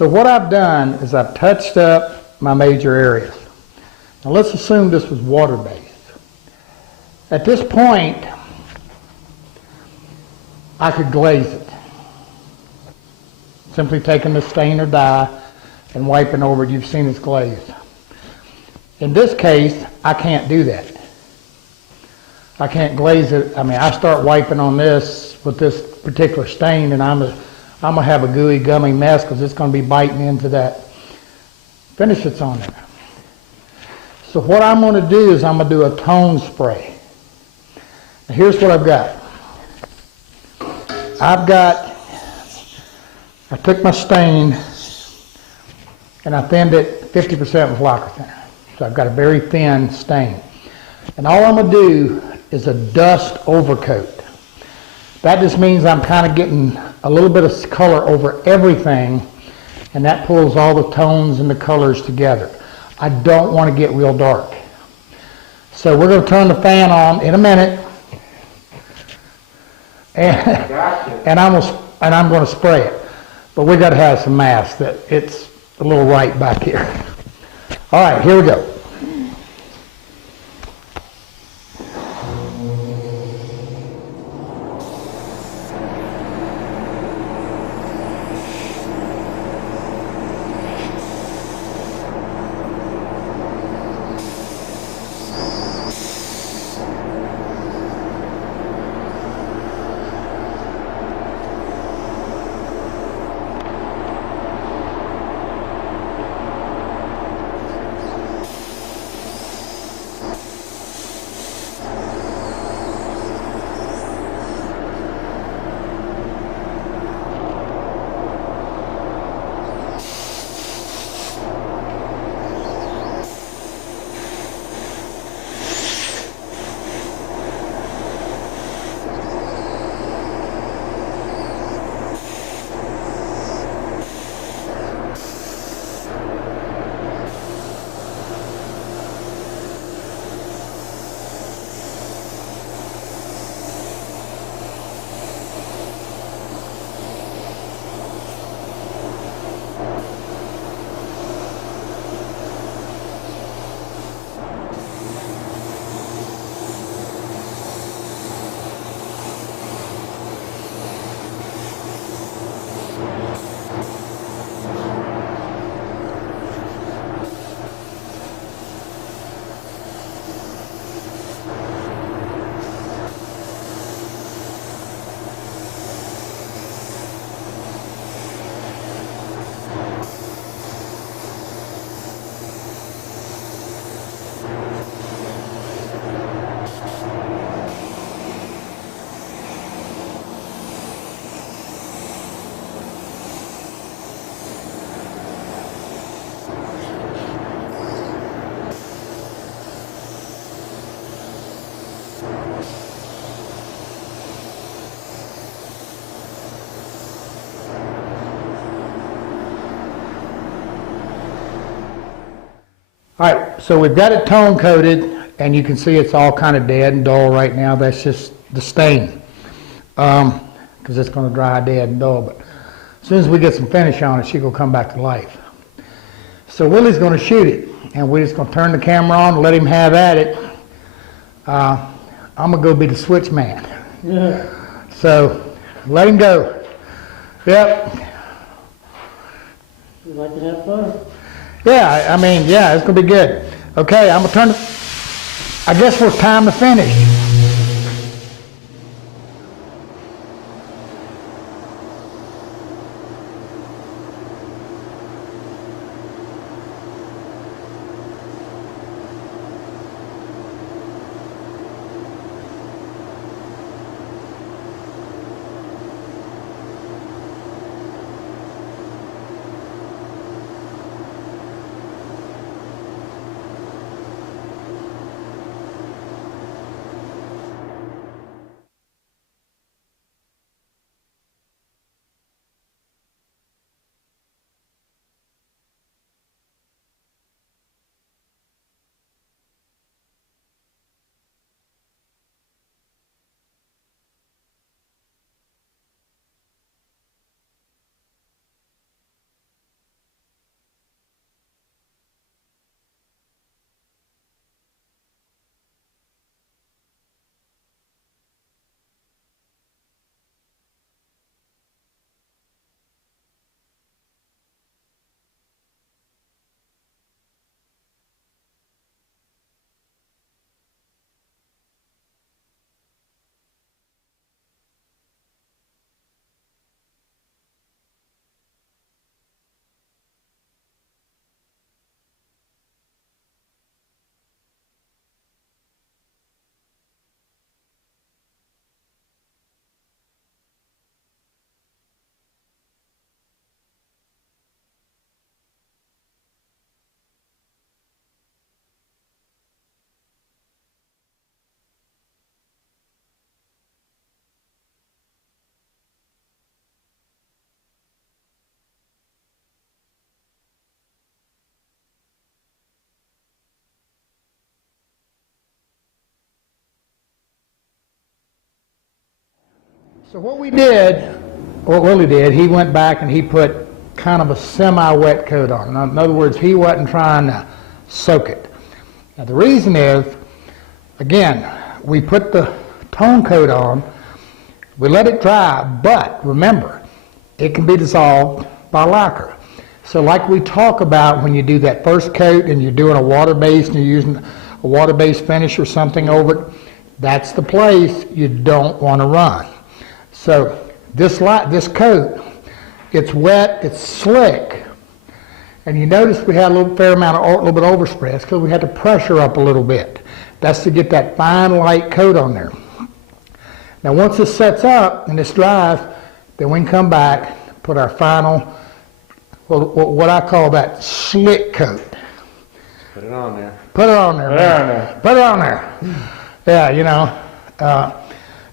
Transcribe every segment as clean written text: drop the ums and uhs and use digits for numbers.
So what I've done is I've touched up my major areas. Now let's assume this was water-based. At this point, I could glaze it. Simply taking the stain or dye and wiping over it, you've seen it's glazed. In this case, I can't do that. I can't glaze it. I mean, I start wiping on this with this particular stain, and I'm gonna have a gooey, gummy mess because it's gonna be biting into that finish that's on there. So what I'm gonna do is I'm gonna do a tone spray. Now here's what I've got. I took my stain and I thinned it 50% with lacquer thinner. So I've got a very thin stain. And all I'm gonna do is a dust overcoat. That just means I'm kind of getting a little bit of color over everything, and that pulls all the tones and the colors together. I don't want to get real dark. So we're going to turn the fan on in a minute, and I'm going to spray it. But we got to have some mask that it's a little right back here. All right, here we go. All right, so we've got it tone coated, and you can see it's all kind of dead and dull right now. That's just the stain, because it's going to dry dead and dull. But as soon as we get some finish on it, she's going to come back to life. So Willie's going to shoot it, and we're just going to turn the camera on and let him have at it. I'm going to go be the switch man. Yeah. So let him go. Yep. You like to have fun? Yeah, I mean, yeah, it's going to be good. Okay, I'm going to turn I guess we're time to finish. So what we did, what Willie did, he went back and he put kind of a semi-wet coat on. In other words, he wasn't trying to soak it. Now the reason is, again, we put the tone coat on, we let it dry, but remember, it can be dissolved by lacquer. So like we talk about when you do that first coat and you're doing a water-based and you're using a water-based finish or something over it, that's the place you don't want to run. So this coat, it's wet, it's slick, and you notice we had a little bit overspray. Because we had to pressure up a little bit. That's to get that fine light coat on there. Now once this sets up and this dries, then we can come back, put our final, what I call that slick coat. Put it on there. Put it on there. Put it on there. Put it on there. Yeah, you know,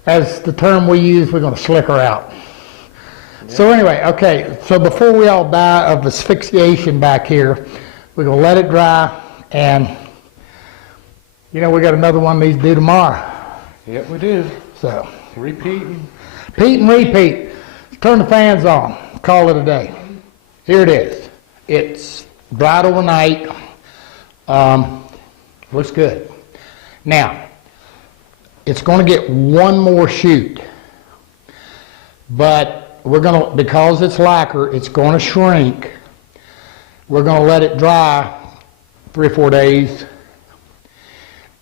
as the term we use, we're going to slick her out. Yeah. So anyway, okay, so before we all die of asphyxiation back here, we're going to let it dry, and, you know, we got another one of these to do tomorrow. Yep, we do. So. Repeating. Repeat and repeat. Turn the fans on. Call it a day. Here it is. It's dried overnight. Looks good. Now, it's going to get one more shoot, but we're going to, because it's lacquer, it's going to shrink. We're going to let it dry 3 or 4 days,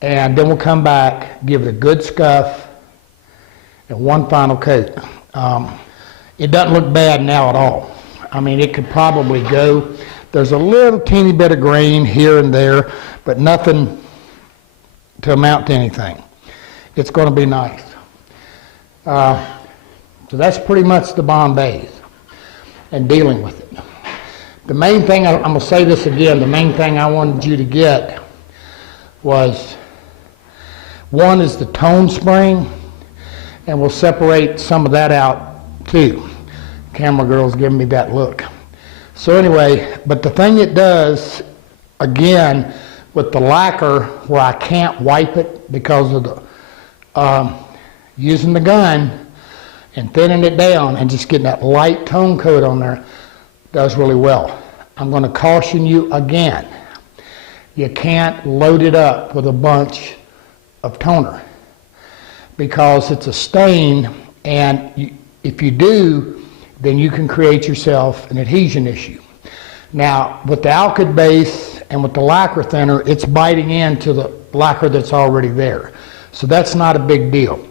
and then we'll come back, give it a good scuff, and one final coat. It doesn't look bad now at all. I mean, it could probably go. There's a little teeny bit of grain here and there, but nothing to amount to anything. It's going to be nice. So that's pretty much the Bombes and dealing with it. The main thing, I'm going to say this again, the main thing I wanted you to get was, one is the tone spring, and we'll separate some of that out too. Camera girl's giving me that look. So anyway, but the thing it does, again, with the lacquer, where I can't wipe it because of the using the gun and thinning it down and just getting that light tone coat on there does really well. I'm going to caution you again. You can't load it up with a bunch of toner because it's a stain, and if you do, then you can create yourself an adhesion issue. Now, with the alkyd base and with the lacquer thinner, it's biting into the lacquer that's already there. So that's not a big deal.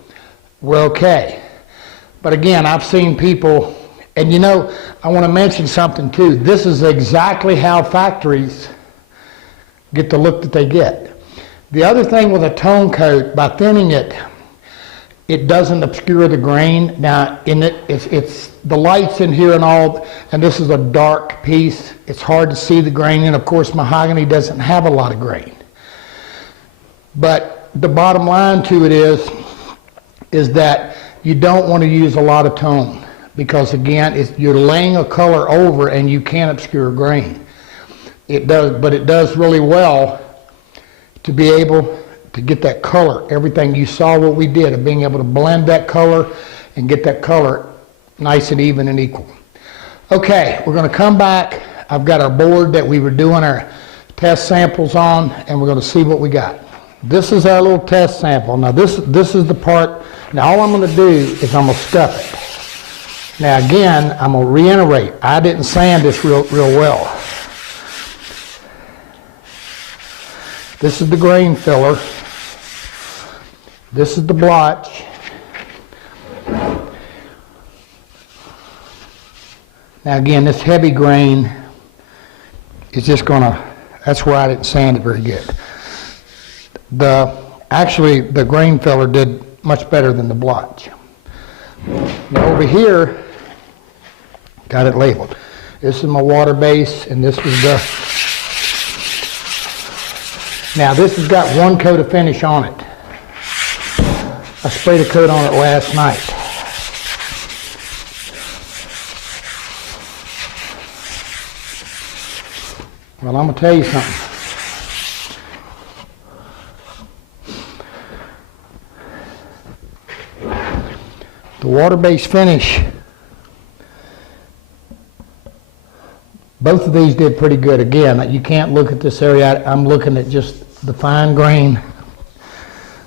We're okay. But again, I've seen people, and you know, I want to mention something too. This is exactly how factories get the look that they get. The other thing with a tone coat, by thinning it, it doesn't obscure the grain. Now, in it's the lights in here and all, and this is a dark piece. It's hard to see the grain, and of course, mahogany doesn't have a lot of grain. But the bottom line to it is that you don't want to use a lot of tone because, again, you're laying a color over and you can't obscure grain. It does, but it does really well to be able to get that color. Everything you saw what we did of being able to blend that color and get that color nice and even and equal. Okay, we're going to come back. I've got our board that we were doing our test samples on, and we're going to see what we got. This is our little test sample. Now this is the part. Now all I'm going to do is I'm going to stuff it. Now again, I'm going to reiterate. I didn't sand this real well. This is the grain filler. This is the blotch. Now again, this heavy grain is just going to, that's where I didn't sand it very good. Actually, the grain filler did much better than the blotch. Now over here, got it labeled. This is my water base, and this was the, now this has got one coat of finish on it. I sprayed a coat on it last night. Well, I'm going to tell you something. The water-based finish, both of these did pretty good. Again, you can't look at this area. I'm looking at just the fine grain,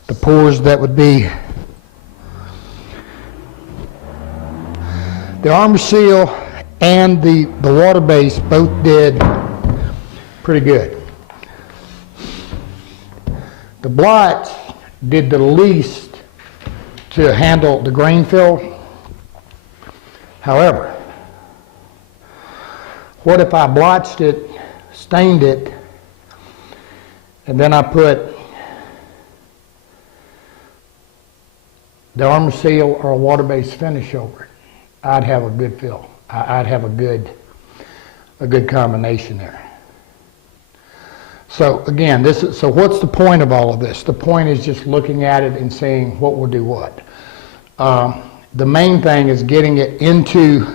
the pores that would be. The Armor Seal and the water base both did pretty good. The blots did the least to handle the grain fill. However, what if I blotched it, stained it, and then I put the Armor Seal or a water-based finish over it? I'd have a good fill. I'd have a good combination there. So again, so what's the point of all of this? The point is just looking at it and saying what will do what. The main thing is getting it into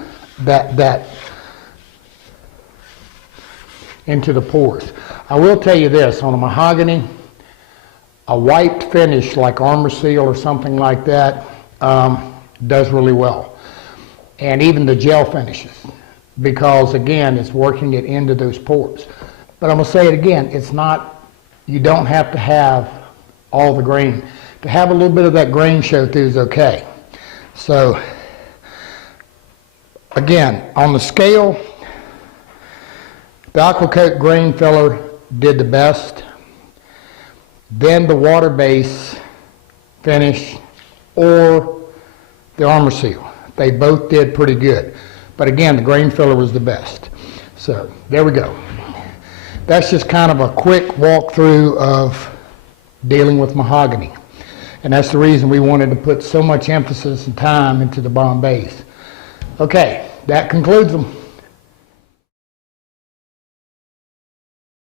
into the pores. I will tell you this, on a mahogany, a wiped finish like Armor Seal or something like that does really well. And even the gel finishes, because again, it's working it into those pores. But I'm going to say it again, it's not, you don't have to have all the grain. To have a little bit of that grain show through is okay. So, again, on the scale, the Aquacoat grain filler did the best. Then the water base finish or the Armor Seal. They both did pretty good. But again, the grain filler was the best. So, there we go. That's just kind of a quick walkthrough of dealing with mahogany. And that's the reason we wanted to put so much emphasis and time into the Bombe base. Okay, that concludes them.